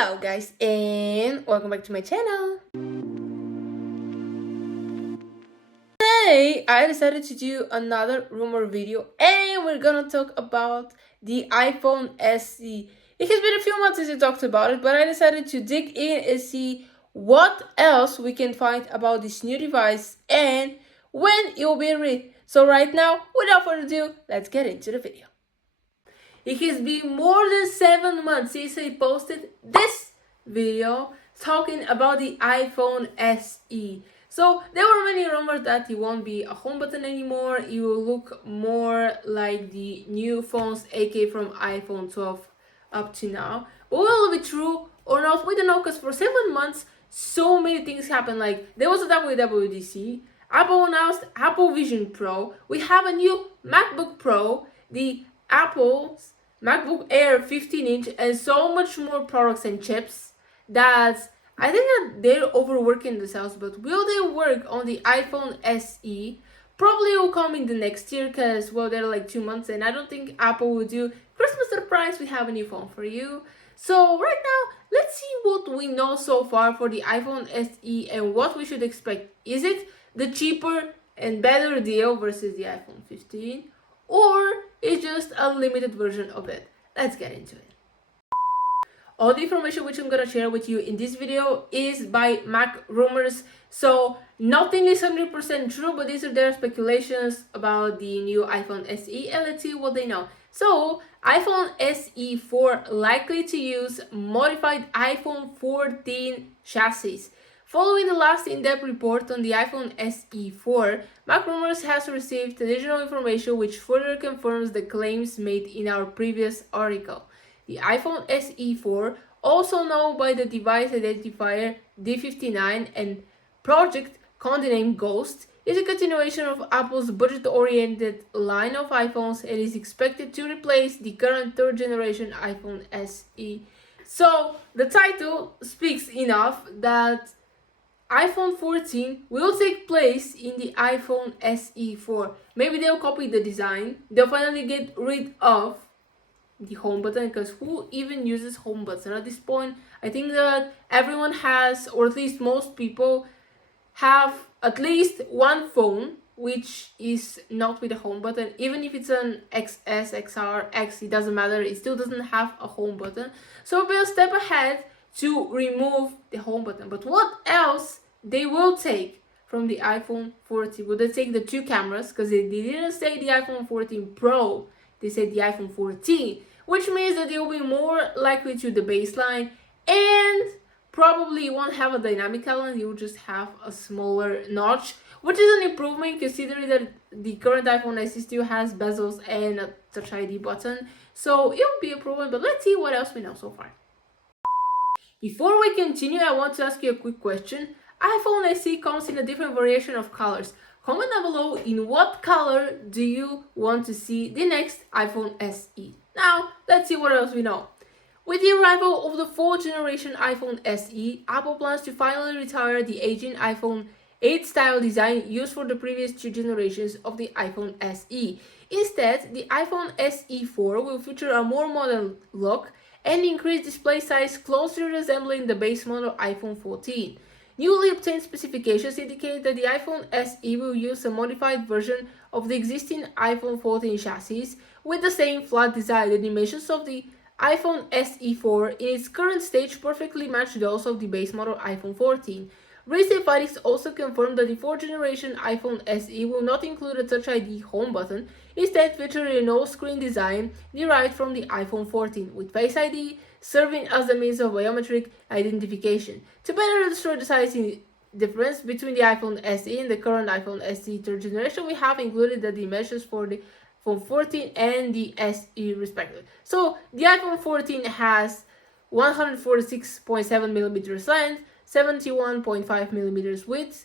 Hello guys and welcome back to my channel. Today I decided to do another rumor video and we're gonna talk about the iPhone SE. It has been a few months since I talked about it, but I decided to dig in and see what else we can find about this new device and when it will be ready. So right now, without further ado, let's get into the video. It has been more than 7 months since I posted this video talking about the iPhone SE. So there were many rumors that it won't be a home button anymore. It will look more like the new phones, aka from iPhone 12 up to now. But will it be true or not? We don't know, because for 7 months so many things happened. Like there was a WWDC, Apple announced Apple Vision Pro, we have a new MacBook Pro, the Apple's MacBook Air 15-inch, and so much more products and chips that I think that they're overworking themselves. But will they work on the iPhone SE? Probably will come in the next year, because well, they're like 2 months and I don't think Apple will do Christmas surprise, we have a new phone for you. So right now, let's see what we know so far for the iPhone SE and what we should expect. Is it the cheaper and better deal versus the iPhone 15? Or it's just a limited version of it? Let's get into it. All the information which I'm gonna share with you in this video is by Mac Rumors, so nothing is 100% true, but these are their speculations about the new iPhone SE, and let's see what they know. So iPhone SE 4 likely to use modified iPhone 14 chassis. Following the last in-depth report on the iPhone SE 4, Mac Rumors has received additional information which further confirms the claims made in our previous article. The iPhone SE 4, also known by the device identifier D59 and project codename Ghost, is a continuation of Apple's budget-oriented line of iPhones and is expected to replace the current third-generation iPhone SE. So the title speaks enough that iPhone 14 will take place in the iPhone SE 4. Maybe they'll copy the design. They'll finally get rid of the home button, because who even uses home button at this point? I think that everyone has, or at least most people have, at least one phone which is not with a home button. Even if it's an XS, XR, X, it doesn't matter, it still doesn't have a home button. So we'll be a step ahead to remove the home button. But what else they will take from the iPhone 14? Will they take the two cameras? Because they didn't say the iPhone 14 Pro, they said the iPhone 14, which means that it will be more likely to the baseline, and probably won't have a dynamic island. You will just have a smaller notch, which is an improvement considering that the current iPhone SE still has bezels and a Touch ID button. So it will be a improvement, but let's see what else we know so far. Before we continue, I want to ask you a quick question. iPhone SE comes in a different variation of colors. Comment down below in what color do you want to see the next iPhone SE. Now, let's see what else we know. With the arrival of the 4th generation iPhone SE, Apple plans to finally retire the aging iPhone 8 style design used for the previous 2 generations of the iPhone SE. Instead, the iPhone SE 4 will feature a more modern look and increased display size closely resembling the base model iPhone 14. Newly obtained specifications indicate that the iPhone SE will use a modified version of the existing iPhone 14 chassis with the same flat design. The dimensions of the iPhone SE 4 in its current stage perfectly match those of the base model iPhone 14. Recent findings also confirm that the 4th generation iPhone SE will not include a Touch ID home button, instead featuring a no-screen design derived from the iPhone 14, with Face ID serving as the means of biometric identification. To better illustrate the sizing difference between the iPhone SE and the current iPhone SE 3rd generation, we have included the dimensions for the iPhone 14 and the SE respectively. So the iPhone 14 has 146.7 millimeters length, 71.5 millimeters width,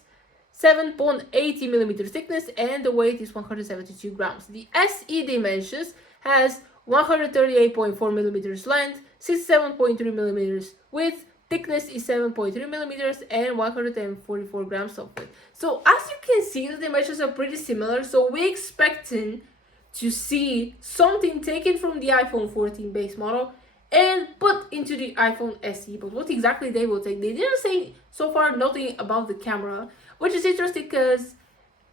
7.80 millimeters thickness, and the weight is 172 grams. The SE dimensions has 138.4 millimeters length, 67.3 millimeters width, thickness is 7.3 millimeters, and 144 grams of weight. So as you can see, the dimensions are pretty similar. So we're expecting to see something taken from the iPhone 14 base model and put into the iPhone SE. But what exactly they will take, they didn't say so far nothing about the camera, which is interesting because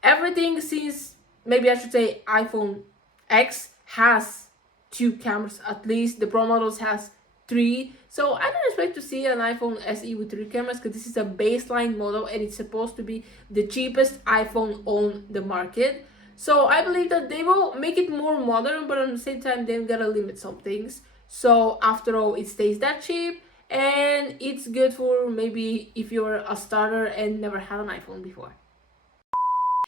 everything since, maybe I should say, iPhone X has two cameras at least. The Pro models has three. So I don't expect to see an iPhone SE with three cameras because this is a baseline model and it's supposed to be the cheapest iPhone on the market. So I believe that they will make it more modern, but at the same time they've got to limit some things. So after all, it stays that cheap and it's good for maybe if you're a starter and never had an iPhone before.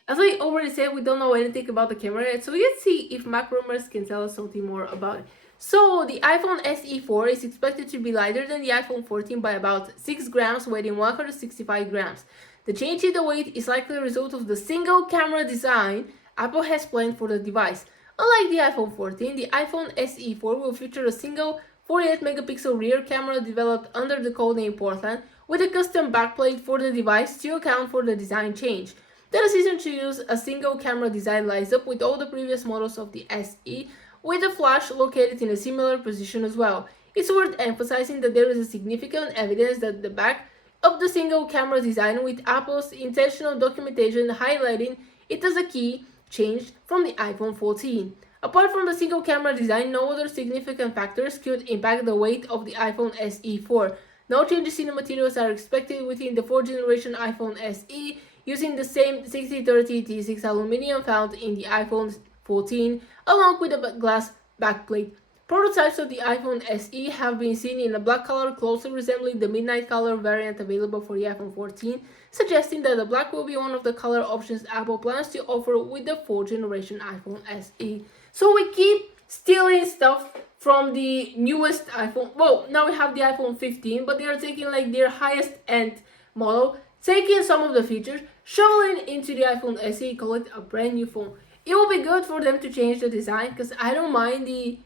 As I already said, we don't know anything about the camera yet, so let's see if Mac rumors can tell us something more about it. So the iPhone SE4 is expected to be lighter than the iPhone 14 by about 6 grams, weighing 165 grams. The change in the weight is likely a result of the single camera design Apple has planned for the device. Unlike the iPhone 14, the iPhone SE4 will feature a single 48 megapixel rear camera developed under the codename Portland, with a custom backplate for the device to account for the design change. The decision to use a single camera design lines up with all the previous models of the SE, with a flash located in a similar position as well. It's worth emphasizing that there is a significant evidence that the back of the single camera design, with Apple's intentional documentation highlighting it as a key change from the iPhone 14. Apart from the single camera design, no other significant factors could impact the weight of the iPhone SE4. No changes in the materials are expected within the 4th generation iPhone SE, using the same 6030 T6 aluminum found in the iPhone 14, along with a glass backplate. Prototypes of the iPhone SE have been seen in a black color closely resembling the midnight color variant available for the iPhone 14, suggesting that the black will be one of the color options Apple plans to offer with the 4th generation iPhone SE. So we keep stealing stuff from the newest iPhone. Well, now we have the iPhone 15, but they are taking like their highest end model, taking some of the features, shoveling into the iPhone SE, call it a brand new phone. It will be good for them to change the design because I don't mind the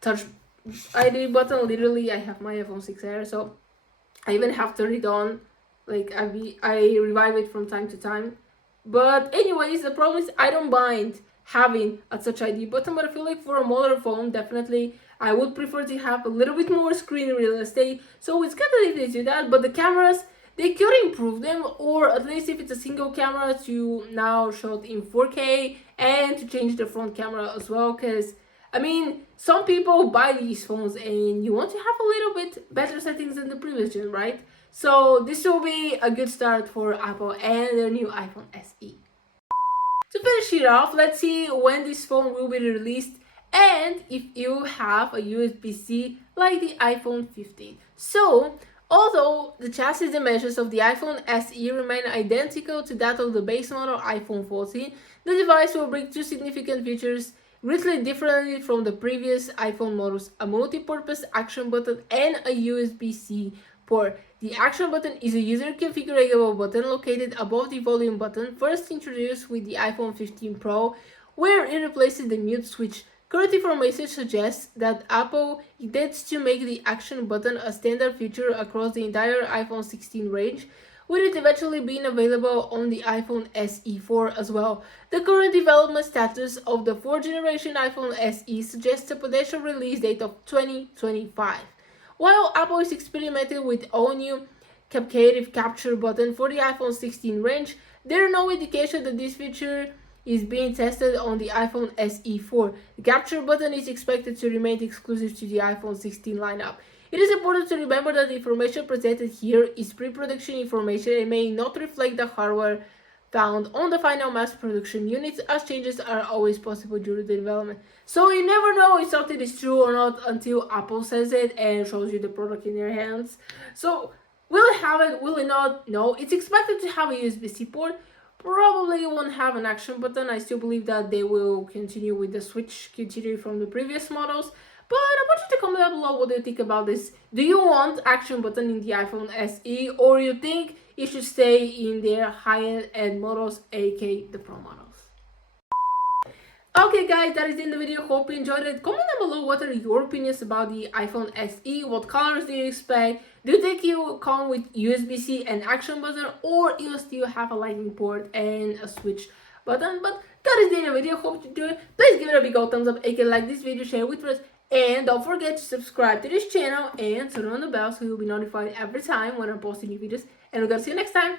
touch ID button. Literally, I have my iPhone 6R, so I even have turned it on. Like I revive it from time to time. But anyways, the problem is I don't mind having a touch ID button, but I feel like for a modern phone, definitely I would prefer to have a little bit more screen real estate. So it's good that they do that, but the cameras, they could improve them, or at least if it's a single camera, to now shoot in 4K and to change the front camera as well. Because I mean, some people buy these phones and you want to have a little bit better settings than the previous gen, right? So this will be a good start for Apple and their new iPhone SE. To finish it off, let's see when this phone will be released and if you have a USB-C like the iPhone 15. So, although the chassis dimensions of the iPhone SE remain identical to that of the base model iPhone 14, the device will bring two significant features greatly differently from the previous iPhone models: a multi-purpose action button and a USB-C port. The action button is a user configurable button located above the volume button, first introduced with the iPhone 15 Pro, where it replaces the mute switch. Current information suggests that Apple intends to make the action button a standard feature across the entire iPhone 16 range, with it eventually being available on the iPhone SE4 as well. The current development status of the 4th generation iPhone SE suggests a potential release date of 2025. While Apple is experimenting with all new captive capture button for the iPhone 16 range, there is no indication that this feature is being tested on the iPhone SE4. The capture button is expected to remain exclusive to the iPhone 16 lineup. It is important to remember that the information presented here is pre-production information and may not reflect the hardware found on the final mass production units, as changes are always possible during the development. So you never know if something is true or not until Apple says it and shows you the product in your hands. So will it have it, will it not? No. It's expected to have a USB-C port. Probably won't have an action button. I still believe that they will continue with the switch, continue from the previous models. But I want you to comment down below what do you think about this. Do you want action button in the iPhone SE, or you think it should stay in their high-end models, aka the Pro models? Okay guys, that is the end of the video. Hope you enjoyed it. Comment down below what are your opinions about the iPhone SE. What colors do you expect? Do you think it will come with USB-C and action button, or you still have a lightning port and a switch button? But that is the end of the video. Hope you enjoyed it. Please give it a big old thumbs up, aka like this video, share with friends, And don't forget to subscribe to this channel and turn on the bell so you'll be notified every time when I post new videos. And we're gonna see you next time.